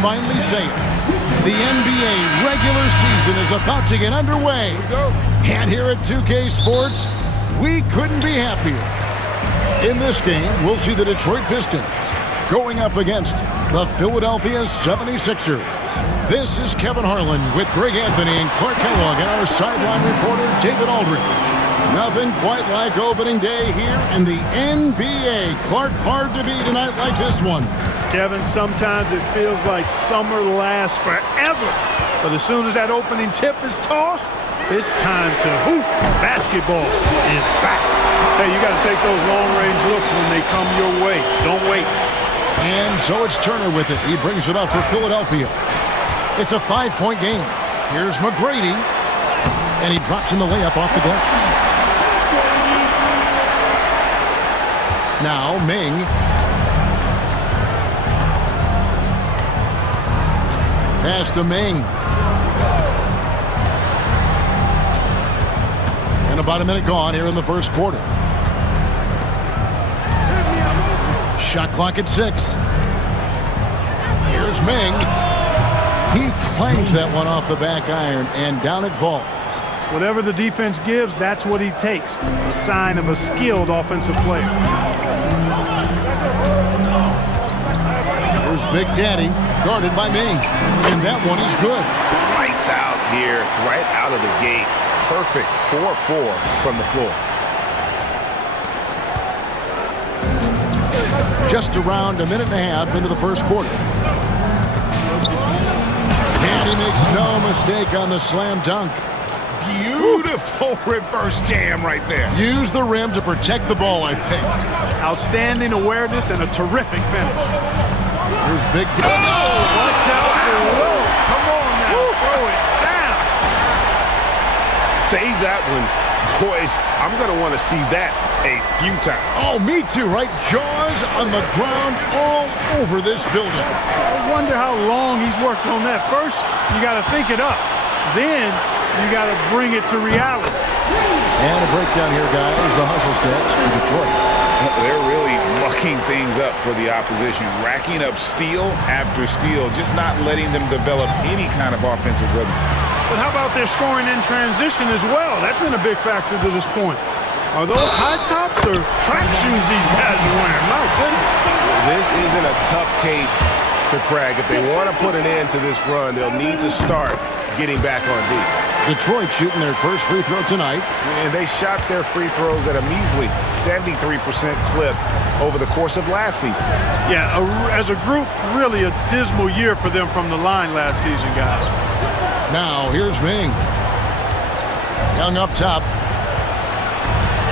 finally say it. The NBA regular season is about to get underway. And here at 2K Sports, we couldn't be happier. In this game, we'll see the Detroit Pistons going up against the Philadelphia 76ers. This is Kevin Harlan with Greg Anthony and Clark Kellogg and our sideline reporter, David Aldridge. Nothing quite like opening day here in the NBA. Clark, hard to beat a night like this one. Kevin, sometimes it feels like summer lasts forever. But as soon as that opening tip is tossed, it's time to hoop. Basketball is back. Hey, you got to take those long-range looks when they come your way. Don't wait. And so it's Turner with it. He brings it up for Philadelphia. It's a 5-point game. Here's McGrady. And he drops in the layup off the glass. Now Ming. Pass to Ming. And about a minute gone here in the first quarter. Shot clock at 6. Here's Ming. He clangs that one off the back iron, and down it falls. Whatever the defense gives, that's what he takes. A sign of a skilled offensive player. Here's Big Daddy, guarded by Ming. And that one is good. Lights out here, right out of the gate. Perfect 4-4 from the floor. Just around a minute and a half into the first quarter. And he makes no mistake on the slam dunk. Beautiful reverse jam right there. Use the rim to protect the ball, I think. Outstanding awareness and a terrific finish. Here's Big D. Oh, watch out below. Come on now, throw it down. Save that one. Boys, I'm going to want to see that a few times. Oh, me too, right? Jaws on the ground all over this building. I wonder how long he's worked on that. First, you got to think it up. Then, you got to bring it to reality. And a breakdown here, guys. The hustle stats for Detroit. They're really mucking things up for the opposition, racking up steal after steal, just not letting them develop any kind of offensive rhythm. But how about their scoring in transition as well? That's been a big factor to this point. Are those high tops or track shoes these guys are wearing? My goodness. This isn't a tough case to crack. If they want to put an end to this run, they'll need to start getting back on D. Detroit shooting their first free throw tonight. And they shot their free throws at a measly 73% clip over the course of last season. Yeah, as a group, really a dismal year for them from the line last season, guys. Now, here's Ming. Young up top.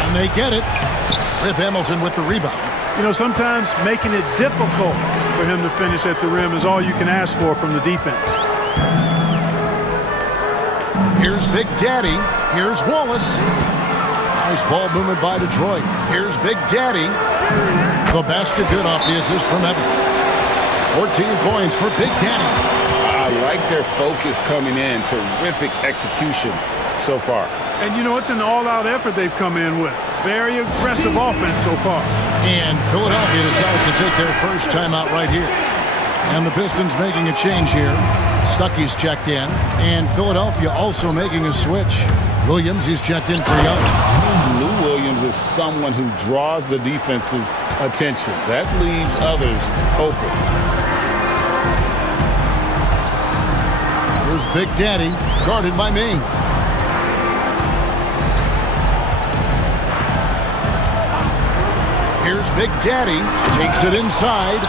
And they get it. Rip Hamilton with the rebound. You know, sometimes making it difficult for him to finish at the rim is all you can ask for from the defense. Here's Big Daddy. Here's Wallace. Nice ball movement by Detroit. Here's Big Daddy. The basket good off the assist from Evans. 14 points for Big Daddy. I like their focus coming in. Terrific execution so far. And, you know, it's an all-out effort they've come in with. Very aggressive offense so far. And Philadelphia decides to take their first timeout right here. And the Pistons making a change here. Stuckey's checked in. And Philadelphia also making a switch. Williams, he's checked in for Young. Lou Williams is someone who draws the defense's attention. That leaves others open. Here's Big Daddy, guarded by Ming. Here's Big Daddy, takes it inside.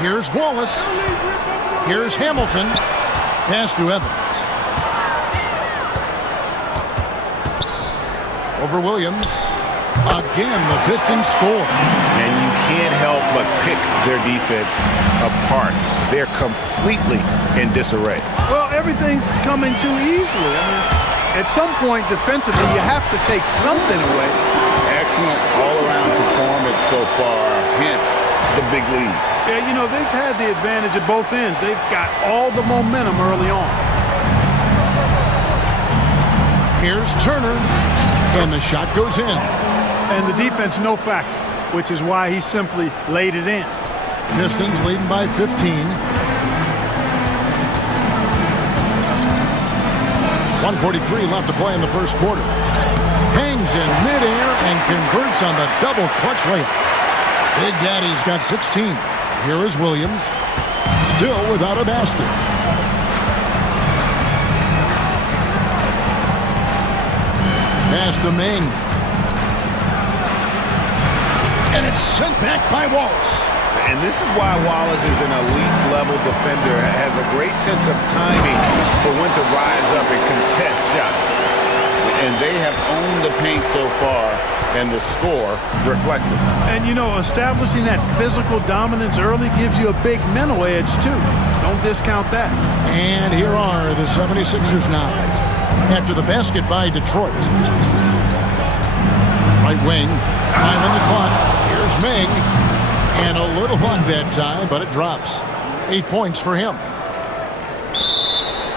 Here's Wallace. Here's Hamilton. Pass to Evans. Over Williams. Again, the Pistons score. And you can't help but pick their defense apart. They're completely in disarray. Well, everything's coming too easily. I mean, at some point defensively, you have to take something away. Excellent all-around performance so far, hence the big lead. Yeah, you know, they've had the advantage at both ends. They've got all the momentum early on. Here's Turner, and the shot goes in. And the defense, no factor, which is why he simply laid it in. Pistons leading by 15. 1:43 left to play in the first quarter. Hangs in midair and converts on the double clutch layup. Big Daddy's got 16. Here is Williams. Still without a basket. Pass to Ming. And it's sent back by Wallace. And this is why Wallace is an elite-level defender, has a great sense of timing for when to rise up and contest shots. And they have owned the paint so far, and the score reflects it. And, you know, establishing that physical dominance early gives you a big mental edge, too. Don't discount that. And here are the 76ers now. After the basket by Detroit. Right wing, 5 on the clock. Here's Ming. And a little luck that time, but it drops. 8 points for him.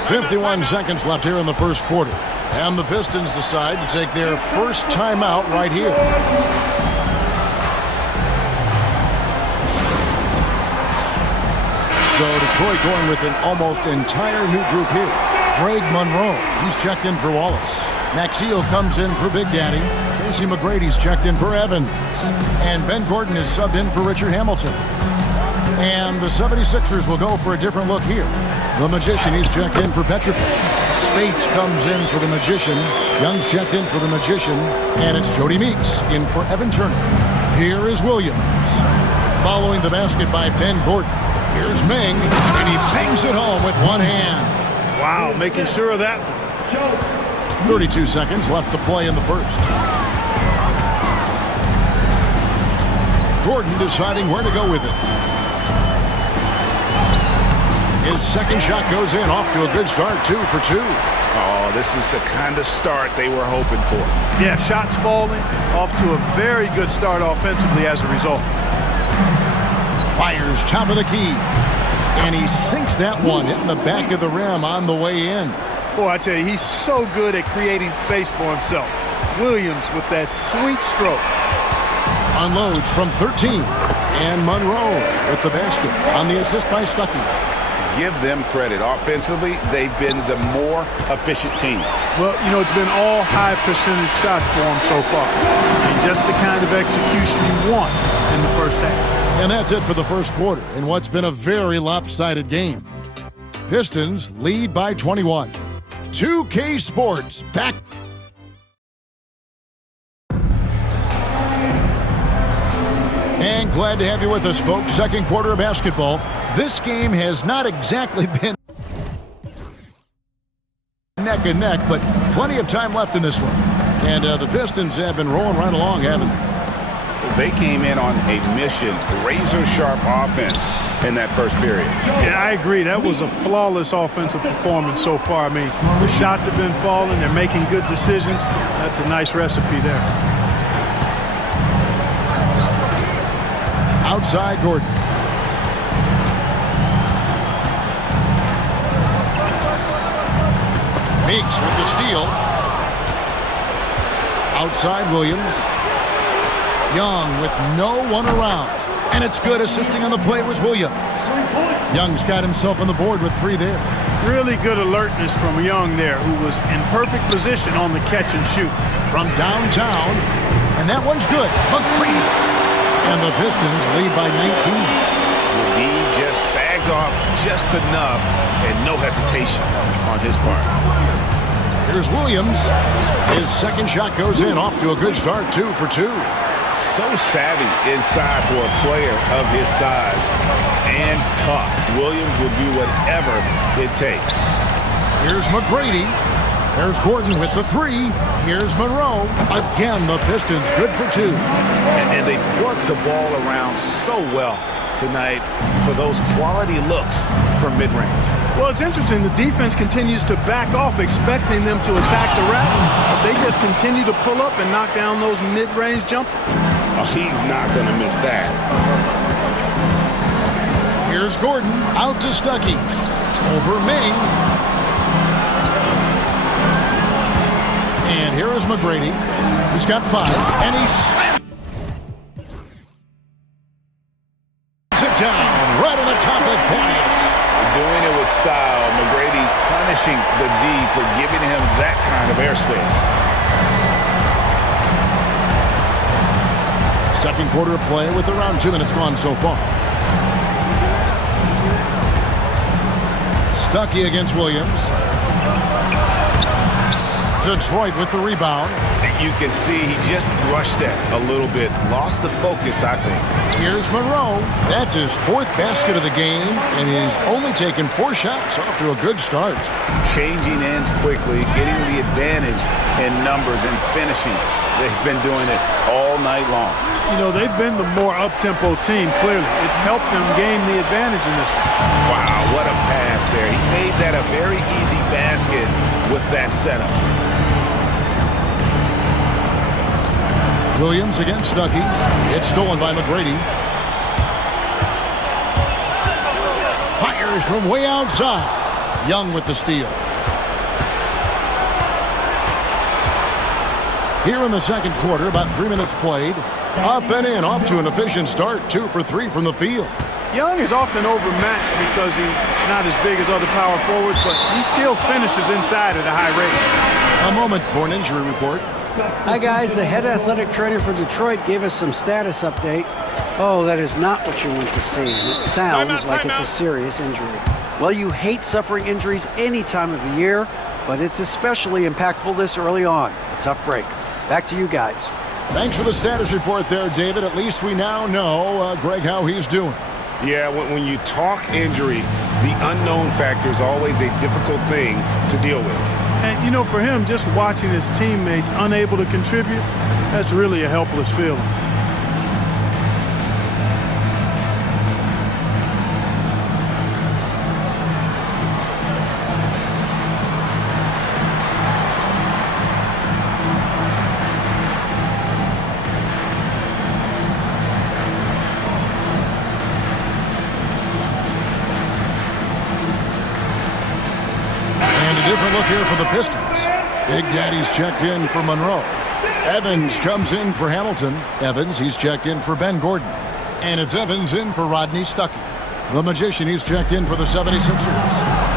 51 seconds left here in the first quarter. And the Pistons decide to take their first timeout right here. So Detroit going with an almost entire new group here. Greg Monroe, he's checked in for Wallace. Maxeel comes in for Big Daddy. Tracy McGrady's checked in for Evans. And Ben Gordon is subbed in for Richard Hamilton. And the 76ers will go for a different look here. The Magician, he's checked in for Petrovic. Spates comes in for the Magician. Young's checked in for the Magician. And it's Jody Meeks in for Evan Turner. Here is Williams. Following the basket by Ben Gordon. Here's Ming. And he bangs it home with one hand. Wow, making sure of that. 32 seconds left to play in the first. Gordon deciding where to go with it. His second shot goes in, off to a good start, 2 for 2. Oh, this is the kind of start they were hoping for. Yeah, shots falling, off to a very good start offensively as a result. Fires top of the key. And he sinks that one, hitting the back of the rim on the way in. Boy, I tell you, he's so good at creating space for himself. Williams with that sweet stroke. Unloads from 13. And Monroe with the basket on the assist by Stuckey. Give them credit. Offensively, they've been the more efficient team. Well, you know, it's been all high percentage shots for them so far. And just the kind of execution you want in the first half. And that's it for the first quarter in what's been a very lopsided game. Pistons lead by 21. 2K Sports back. And glad to have you with us, folks. Second quarter of basketball. This game has not exactly been neck and neck, but plenty of time left in this one. And the Pistons have been rolling right along, haven't they? They came in on a mission, razor-sharp offense in that first period. Yeah, I agree. That was a flawless offensive performance so far. I mean, the shots have been falling. They're making good decisions. That's a nice recipe there. Outside Gordon. Meeks with the steal. Outside Williams. Young with no one around. And it's good. Assisting on the play was Williams. Young's got himself on the board with 3 there. Really good alertness from Young there, who was in perfect position on the catch and shoot. From downtown. And that one's good. McGrady. And the Pistons lead by 19. McGee just sagged off just enough and no hesitation on his part. Here's Williams. His second shot goes in, off to a good start, 2 for 2. So savvy inside for a player of his size and tough. Williams will do whatever it takes. Here's McGrady. There's Gordon with the 3. Here's Monroe. Again, the Pistons good for 2. And they've worked the ball around so well tonight for those quality looks from mid-range. Well, it's interesting. The defense continues to back off, expecting them to attack the rack, but they just continue to pull up and knock down those mid-range jumpers. Oh, he's not going to miss that. Here's Gordon out to Stuckey. Over Ming. And here is McGrady. He's got 5, and he slams it it down right on the top of Thaddeus. Doing it with style. McGrady punishing the D for giving him that kind of airspace. Second quarter of play with around 2 minutes gone so far. Stuckey against Williams. Detroit with the rebound. You can see he just rushed that a little bit. Lost the focus, I think. Here's Monroe. That's his fourth basket of the game, and he's only taken 4 shots off to a good start. Changing ends quickly, getting the advantage in numbers and finishing. They've been doing it all night long. You know, they've been the more up-tempo team, clearly. It's helped them gain the advantage in this one. Wow, what a pass there. He made that a very easy basket with that setup. Williams against Stuckey. It's stolen by McGrady. Fires from way outside. Young with the steal. Here in the second quarter, about 3 minutes played. Up and in, off to an efficient start. 2 for 3 from the field. Young is often overmatched because he's not as big as other power forwards, but he still finishes inside at a high rate. A moment for an injury report. Hi guys, the head athletic trainer for Detroit gave us some status update. Oh, that is not what you want to see. It sounds like it's a serious injury. Well, you hate suffering injuries any time of the year, but it's especially impactful this early on. A tough break. Back to you guys. Thanks for the status report there, David. At least we now know, Greg, how he's doing. Yeah, when you talk injury, the unknown factor is always a difficult thing to deal with. And, you know, for him, just watching his teammates unable to contribute, that's really a helpless feeling. Different look here for the Pistons. Big Daddy's checked in for Monroe. Evans comes in for Hamilton. Evans, he's checked in for Ben Gordon. And it's Evans in for Rodney Stuckey. The Magician, he's checked in for the 76ers.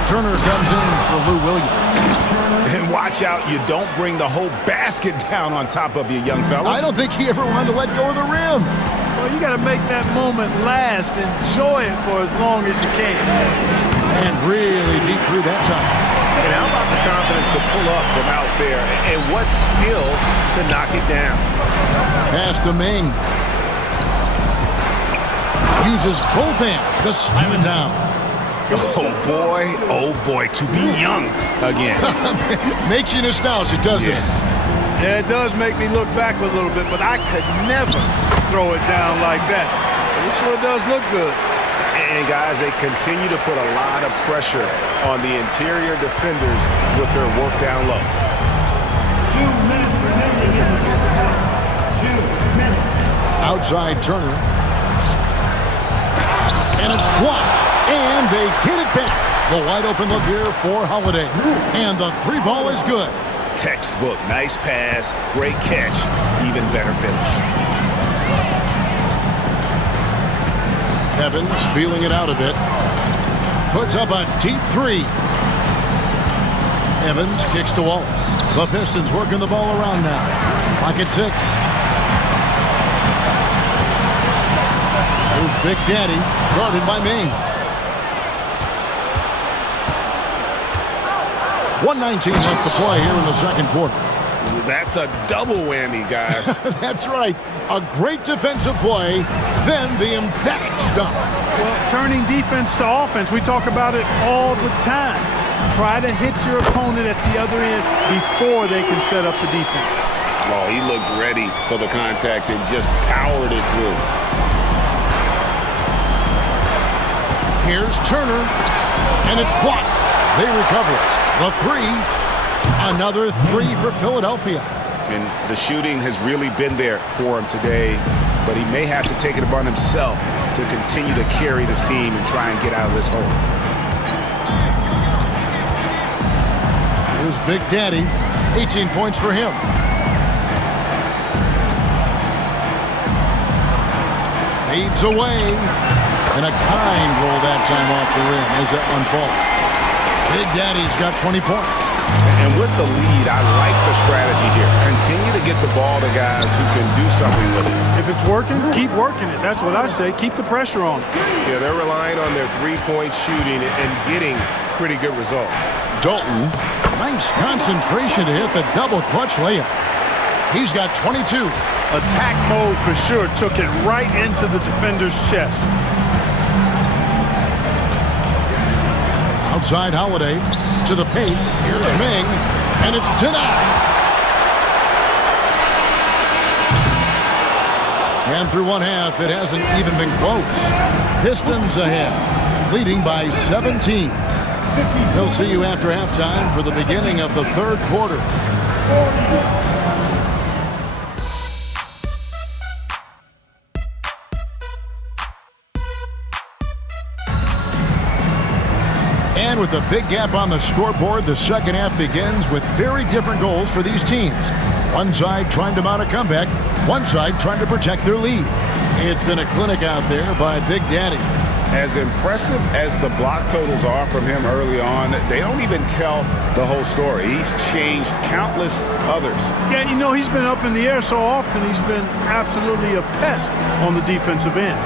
Turner comes in for Lou Williams. And watch out, you don't bring the whole basket down on top of you, young fella. I don't think he ever wanted to let go of the rim. Well, you got to make that moment last. Enjoy it for as long as you can. And really deep through that time. And how about the confidence to pull up from out there? And what skill to knock it down? Pass to Ming. Uses both hands to slam it down. Oh boy, to be young again. Makes you nostalgic, doesn't it? Yeah, it does make me look back a little bit, but I could never throw it down like that. It sure does look good. And guys, they continue to put a lot of pressure on the interior defenders with their work down low. 2 minutes remaining in the first half. 2 minutes. Outside Turner. And it's blocked. And they get it back. The wide open look here for Holiday. And the 3 ball is good. Textbook. Nice pass. Great catch. Even better finish. Evans feeling it out a bit. Puts up a deep 3. Evans kicks to Wallace. The Pistons working the ball around now. Clock at 6. Here's Big Daddy, guarded by Ming. 1:19 left to play here in the second quarter. That's a double whammy, guys. That's right. A great defensive play, then the emphatic stuff. Well, turning defense to offense, we talk about it all the time. Try to hit your opponent at the other end before they can set up the defense. Oh, he looked ready for the contact and just powered it through. Here's Turner, and it's blocked. They recover it. The 3. Another 3 for Philadelphia. And the shooting has really been there for him today, but he may have to take it upon himself to continue to carry this team and try and get out of this hole. Here's Big Daddy. 18 points for him. Fades away. And a kind roll that time off the rim as that one falls. Big Daddy's got 20 points. And with the lead, I like the strategy here. Continue to get the ball to guys who can do something with it. If it's working, keep working it. That's what I say. Keep the pressure on it. Yeah, they're relying on their three-point shooting and getting pretty good results. Dalton, nice concentration to hit the double clutch layup. He's got 22. Attack mode for sure. Took it right into the defender's chest. Outside Holiday to the paint. Here's Ming, and it's denied. And through one half, it hasn't even been close. Pistons ahead, leading by 17. They'll see you after halftime for the beginning of the third quarter. And with a big gap on the scoreboard, the second half begins with very different goals for these teams. One side trying to mount a comeback, one side trying to protect their lead. It's been a clinic out there by Big Daddy. As impressive as the block totals are from him early on, they don't even tell the whole story. He's changed countless others. Yeah, you know, he's been up in the air so often, he's been absolutely a pest on the defensive end.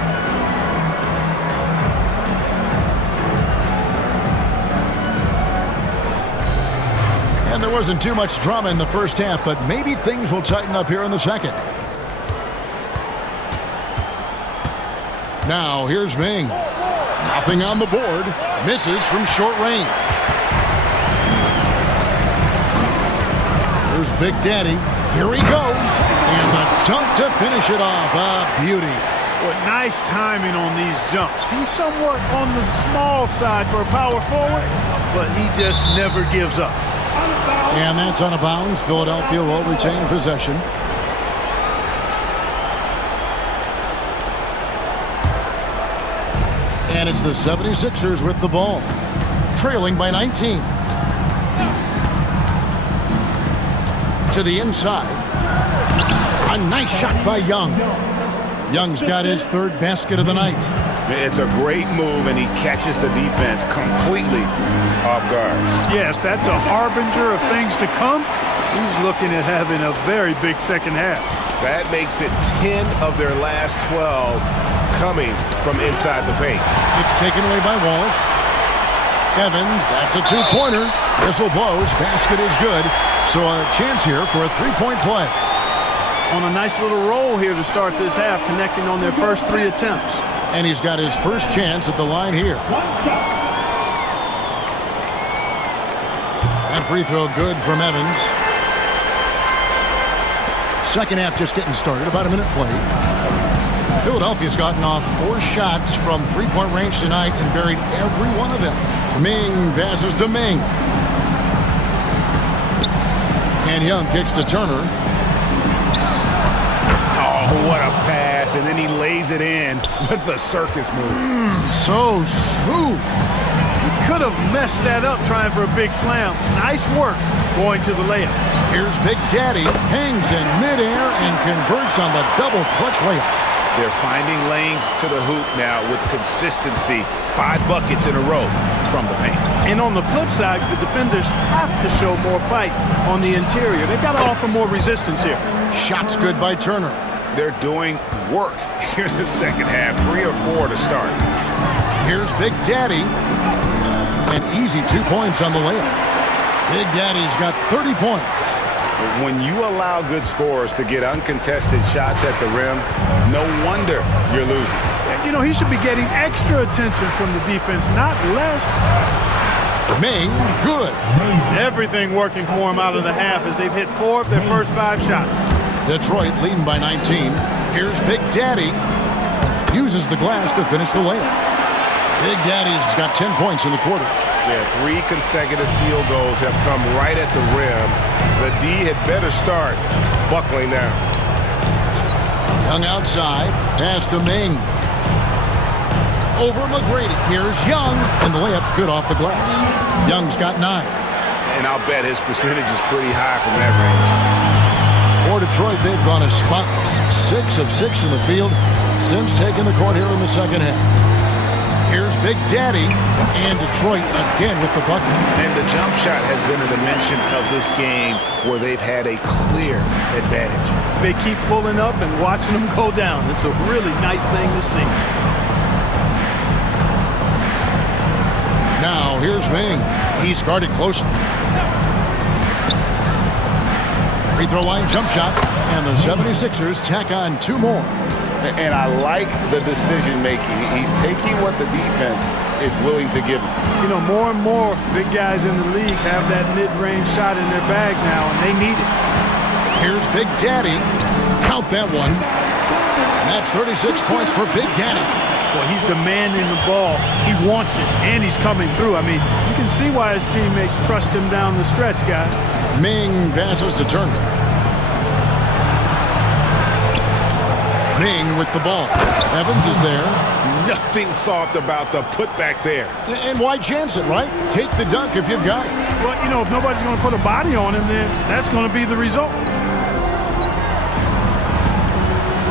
And there wasn't too much drama in the first half, but maybe things will tighten up here in the second. Now, here's Ming. Nothing on the board. Misses from short range. Here's Big Daddy. Here he goes. And the dunk to finish it off. A beauty. What nice timing on these jumps. He's somewhat on the small side for a power forward, but he just never gives up. And that's out of bounds. Philadelphia will retain possession. And it's the 76ers with the ball, trailing by 19. To the inside. A nice shot by Young. Young's got his third basket of the night. It's a great move, and he catches the defense completely off guard. Yeah, if that's a harbinger of things to come, he's looking at having a very big second half. That makes it 10 of their last 12 coming from inside the paint. It's taken away by Wallace. Evans, that's a two-pointer. Whistle blows, basket is good. So a chance here for a three-point play. On a nice little roll here to start this half, connecting on their first three attempts. And he's got his first chance at the line here. That free throw good from Evans. Second half just getting started, about a minute played. Philadelphia's gotten off 4 shots from three-point range tonight and buried every one of them. Ming passes to Ming. And Young kicks to Turner. Oh, what a pass, and then he lays it in with the circus move. So smooth. Could have messed that up trying for a big slam. Nice work going to the layup. Here's Big Daddy, hangs in midair and converts on the double clutch layup. They're finding lanes to the hoop now with consistency. 5 buckets in a row from the paint. And on the flip side, the defenders have to show more fight on the interior. They've got to offer more resistance here. Shots good by Turner. They're doing work here in the second half. 3 or 4 to start. Here's Big Daddy. An easy 2 points on the layup. Big Daddy's got 30 points. When you allow good scorers to get uncontested shots at the rim, no wonder you're losing. You know, he should be getting extra attention from the defense, not less. Ming, good. Everything working for him out of the half as they've hit 4 of their first 5 shots. Detroit leading by 19. Here's Big Daddy. Uses the glass to finish the layup. Big Daddy's got 10 points in the quarter. Yeah, 3 consecutive field goals have come right at the rim. The D had better start buckling now. Young outside. Pass to Ming. Over McGrady. Here's Young. And the layup's good off the glass. Young's got 9. And I'll bet his percentage is pretty high from that range. For Detroit, they've gone as spotless. 6 of 6 from the field since taking the court here in the second half. Big Daddy, and Detroit again with the bucket. And the jump shot has been a dimension of this game where they've had a clear advantage. They keep pulling up and watching them go down. It's a really nice thing to see. Now here's Ming. He's guarded closely. Free throw line jump shot, and the 76ers tack on 2 more. And I like the decision making. He's taking what the defense is willing to give him. You know, more and more big guys in the league have that mid-range shot in their bag now, and they need it. Here's Big Daddy. Count that one. And that's 36 points for Big Daddy. Well, he's demanding the ball. He wants it, and he's coming through. I mean, you can see why his teammates trust him down the stretch, guys. Ming passes to Turner. Ming with the ball. Evans is there. Nothing soft about the putback there. And why chance it, right? Take the dunk if you've got it. Well, you know, if nobody's going to put a body on him, then that's going to be the result.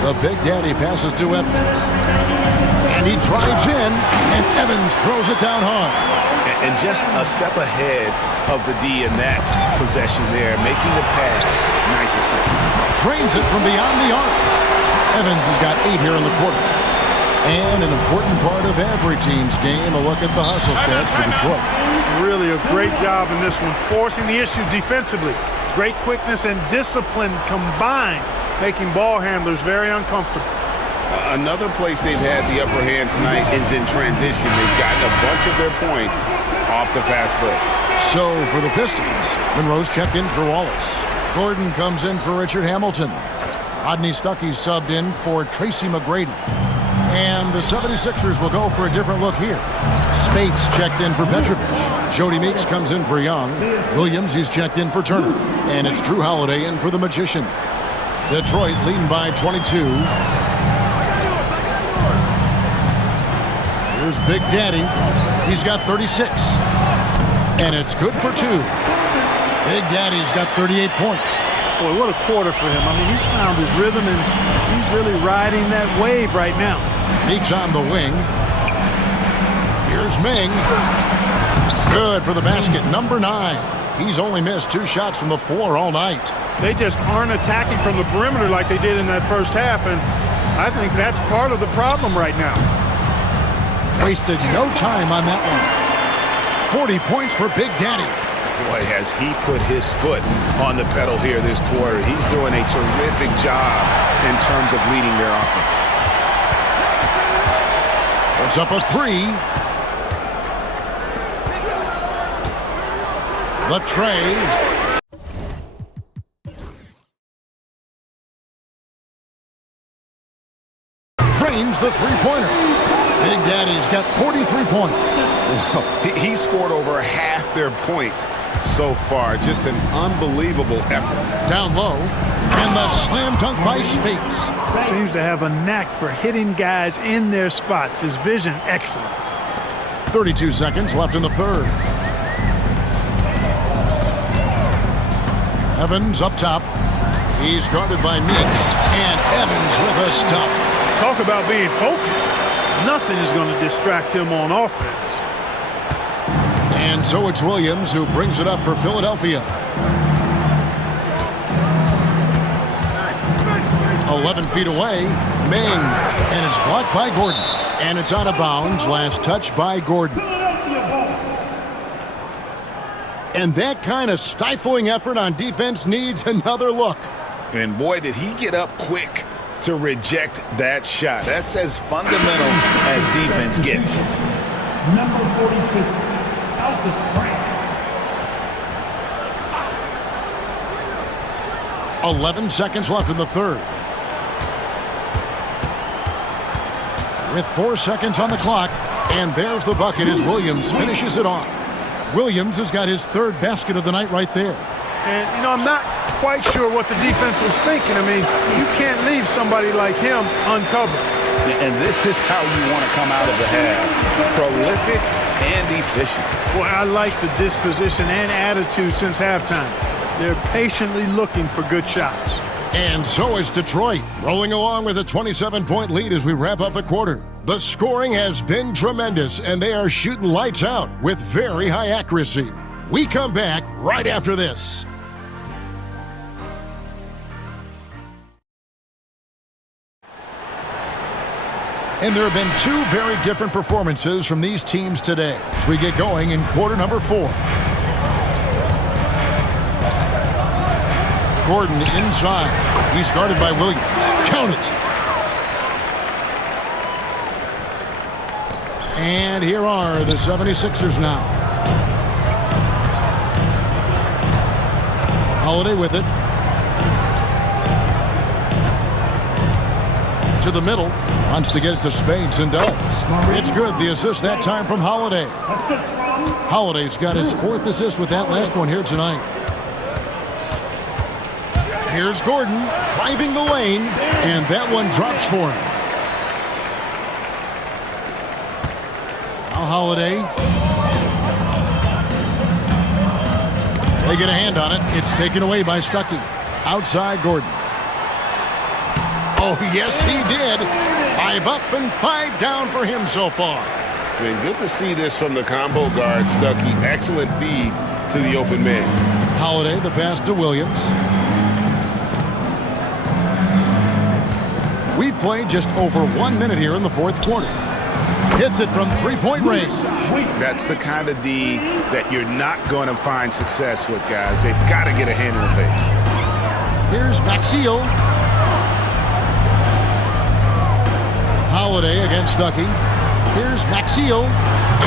The Big Daddy passes to Evans. And he drives in, and Evans throws it down hard. And just a step ahead of the D in that possession there, making the pass. Nice assist. Drains it from beyond the arc. Evans has got 8 here in the quarter. And an important part of every team's game, a look at the hustle stats for Detroit. Really a great job in this one, forcing the issue defensively. Great quickness and discipline combined, making ball handlers very uncomfortable. Another place they've had the upper hand tonight is in transition. They've gotten a bunch of their points off the fast break. So for the Pistons, Monroe's checked in for Wallace. Gordon comes in for Richard Hamilton. Rodney Stuckey subbed in for Tracy McGrady. And the 76ers will go for a different look here. Spates checked in for Petrovic. Jody Meeks comes in for Young. Williams, he's checked in for Turner. And it's Drew Holiday in for the Magician. Detroit leading by 22. Here's Big Daddy. He's got 36. And it's good for 2. Big Daddy's got 38 points. Boy, what a quarter for him. I mean, he's found his rhythm, and he's really riding that wave right now. Meeks on the wing. Here's Ming. Good for the basket, number 9. He's only missed 2 shots from the floor all night. They just aren't attacking from the perimeter like they did in that first half, and I think that's part of the problem right now. Wasted no time on that one. 40 points for Big Daddy. Boy, has he put his foot on the pedal here this quarter. He's doing a terrific job in terms of leading their offense. Puts up a 3. The tray. Drains the three-pointer. Big Daddy's got 43 points. He scored over half their points so far. Just an unbelievable effort. Down low, and the slam dunk by Spates. Seems to have a knack for hitting guys in their spots. His vision, excellent. 32 seconds left in the third. Evans up top. He's guarded by Meeks, and Evans with a stuff. Talk about being focused. Nothing is going to distract him on offense. And so it's Williams who brings it up for Philadelphia. 11 feet away, Ming, and it's blocked by Gordon. And it's out of bounds, last touch by Gordon. And that kind of stifling effort on defense needs another look. And boy, did he get up quick to reject that shot. That's as fundamental as defense gets. Number 42, out of break. 11 seconds left in the third. With 4 seconds on the clock, and there's the bucket as Williams finishes it off. Williams has got his 3rd basket of the night right there. And, you know, I'm not quite sure what the defense was thinking. I mean, you can't leave somebody like him uncovered. And this is how you want to come out of the half. Prolific and efficient. Boy, I like the disposition and attitude since halftime. They're patiently looking for good shots. And so is Detroit, rolling along with a 27-point lead as we wrap up the quarter. The scoring has been tremendous, and they are shooting lights out with very high accuracy. We come back right after this. And there have been two very different performances from these teams today as we get going in quarter number 4. Gordon inside. He's guarded by Williams. Count it. And here are the 76ers now. Holiday with it. To the middle. Wants to get it to Spades and does. It's good. The assist that time from Holiday. Holiday's got his 4th assist with that last one here tonight. Here's Gordon driving the lane, and that one drops for him. Now Holiday. They get a hand on it. It's taken away by Stuckey. Outside Gordon. Oh, yes, he did. 5 up and 5 down for him so far. I mean, good to see this from the combo guard, Stuckey. Excellent feed to the open man. Holiday, the pass to Williams. We've played just over 1 minute here in the 4th quarter. Hits it from 3-point range. That's the kind of D that you're not going to find success with, guys. They've got to get a hand in the face. Here's Maxiel. Holiday against Stuckey. Here's Maxiel.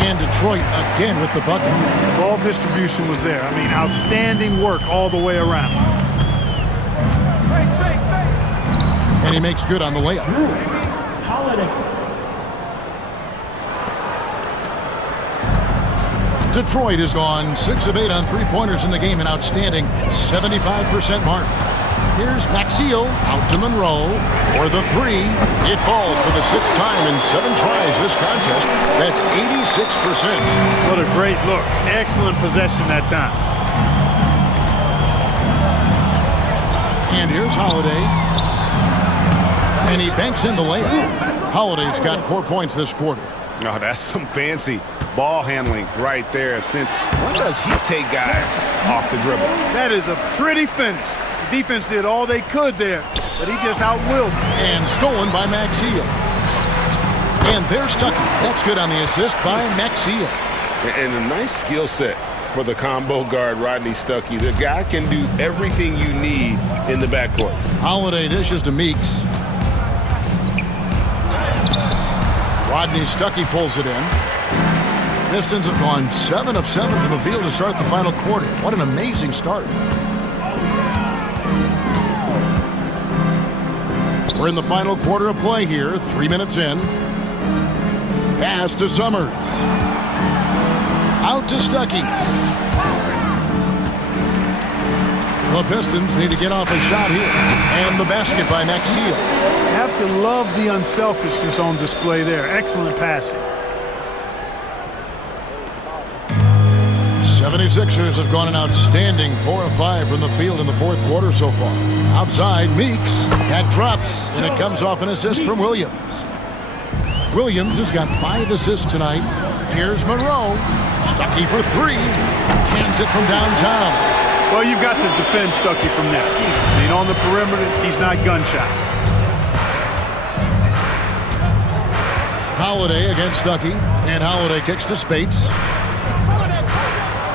And Detroit again with the bucket. Ball distribution was there. I mean, outstanding work all the way around. And he makes good on the layup. Holiday. Detroit has gone 6 of 8 on 3-pointers in the game, an outstanding 75% mark. Here's Maxiel out to Monroe for the 3. It falls for the 6th time in 7 tries this contest. That's 86%. What a great look. Excellent possession that time. And here's Holiday. And he banks in the layup. Holiday's got 4 points this quarter. Oh, that's some fancy ball handling right there. Since when does he take guys off the dribble? That is a pretty finish. The defense did all they could there, but he just outwilled them. And stolen by Maxiel. And there's Stuckey. That's good on the assist by Maxiel. And a nice skill set for the combo guard, Rodney Stuckey. The guy can do everything you need in the backcourt. Holiday dishes to Meeks. Rodney Stuckey pulls it in. Pistons have gone 7 of 7 from the field to start the final quarter. What an amazing start. We're in the final quarter of play here, 3 minutes in. Pass to Summers. Out to Stuckey. The Pistons need to get off a shot here. And the basket by Maxiel. Have to love the unselfishness on display there. Excellent passing. 76ers have gone an outstanding 4 of 5 from the field in the 4th quarter so far. Outside, Meeks. That drops, and it comes off an assist from Williams. Williams has got 5 assists tonight. Here's Monroe. Stuckey for 3. Cans it from downtown. Well, you've got to defend Stuckey from that. I mean, on the perimeter, he's not gunshot. Holiday against Stuckey, and Holiday kicks to Speights.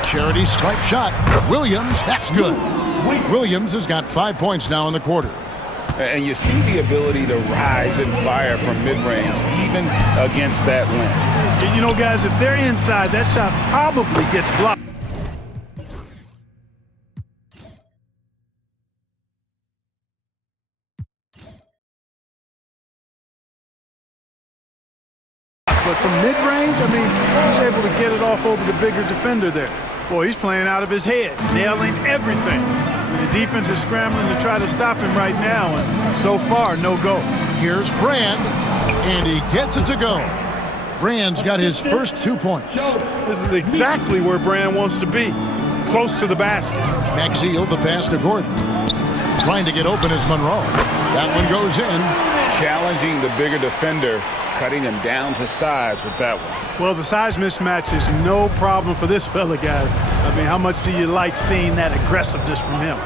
Charity stripe shot. Williams, that's good. Williams has got 5 points now in the quarter. And you see the ability to rise and fire from mid-range, even against that length. You know, guys, if they're inside, that shot probably gets blocked. But from mid-range, I mean, he was able to get it off over the bigger defender there. Boy, he's playing out of his head, nailing everything. And the defense is scrambling to try to stop him right now, and so far, no go. Here's Brand, and he gets it to go. Brand's got his first 2 points. This is exactly where Brand wants to be, close to the basket. Maxiel, the pass to Gordon. Trying to get open is Monroe. That one goes in. Challenging the bigger defender cutting him down to size with that one. Well, the size mismatch is no problem for this fella, guys. I mean, how much do you like seeing that aggressiveness from him?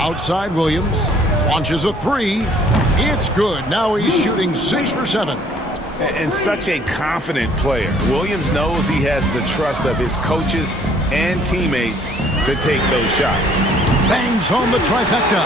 Outside Williams. Launches a three. It's good. Now he's shooting 6 for 7. And such a confident player. Williams knows he has the trust of his coaches and teammates to take those shots. Bangs home the trifecta.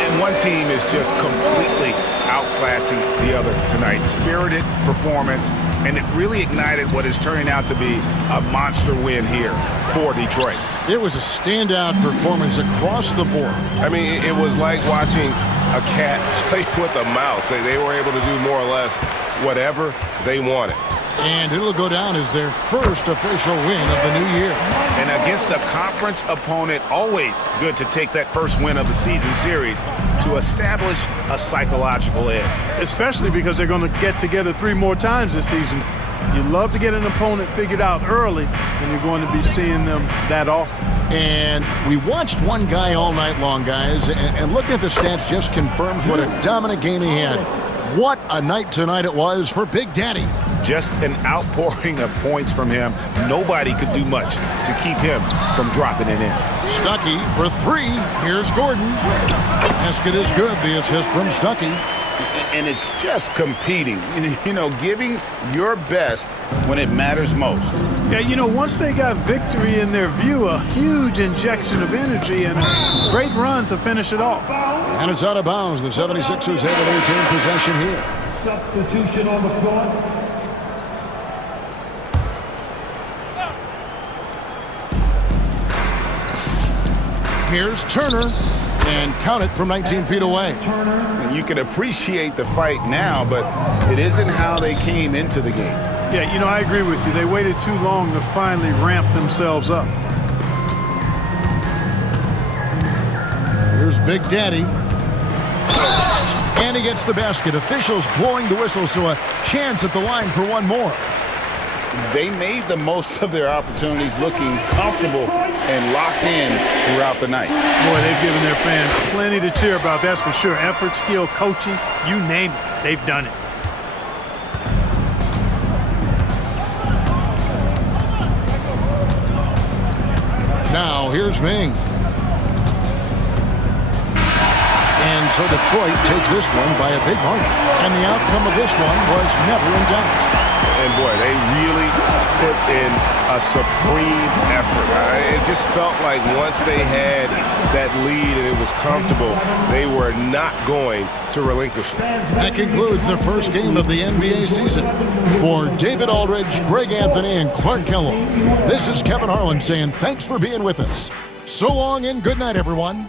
And one team is just completely outclassing the other tonight. Spirited performance, and it really ignited what is turning out to be a monster win here for Detroit. It was a standout performance across the board. I mean, it was like watching a cat play with a mouse. They were able to do more or less whatever they wanted. And it'll go down as their first official win of the new year. And against a conference opponent, always good to take that first win of the season series to establish a psychological edge. Especially because they're going to get together 3 more times this season. You love to get an opponent figured out early, and you're going to be seeing them that often. And we watched one guy all night long, guys, and looking at the stats just confirms what a dominant game he had. What a night tonight it was for Big Daddy. Just an outpouring of points from him. Nobody could do much to keep him from dropping it in. Stuckey for 3. Here's Gordon. Basket is good. The assist from Stuckey. And it's just competing, you know, giving your best when it matters most. Yeah, you know, once they got victory in their view, a huge injection of energy and a great run to finish it off. And it's out of bounds. The 76ers have a retain possession here. Substitution on the court. Here's Turner. And count it from 19 feet away. And you can appreciate the fight now, but it isn't how they came into the game. Yeah, you know, I agree with you. They waited too long to finally ramp themselves up. Here's Big Daddy. And he gets the basket. Officials blowing the whistle, so a chance at the line for one more. They made the most of their opportunities, looking comfortable and locked in throughout the night. Boy, they've given their fans plenty to cheer about, that's for sure. Effort, skill, coaching, you name it, they've done it. Now, here's Ming. And so Detroit takes this one by a big margin. And the outcome of this one was never in doubt. And boy, they really put in a supreme effort. It just felt like once they had that lead and it was comfortable, they were not going to relinquish it. That concludes the first game of the NBA season. For David Aldridge, Greg Anthony, and Clark Kellogg, this is Kevin Harlan saying thanks for being with us. So long and good night, everyone.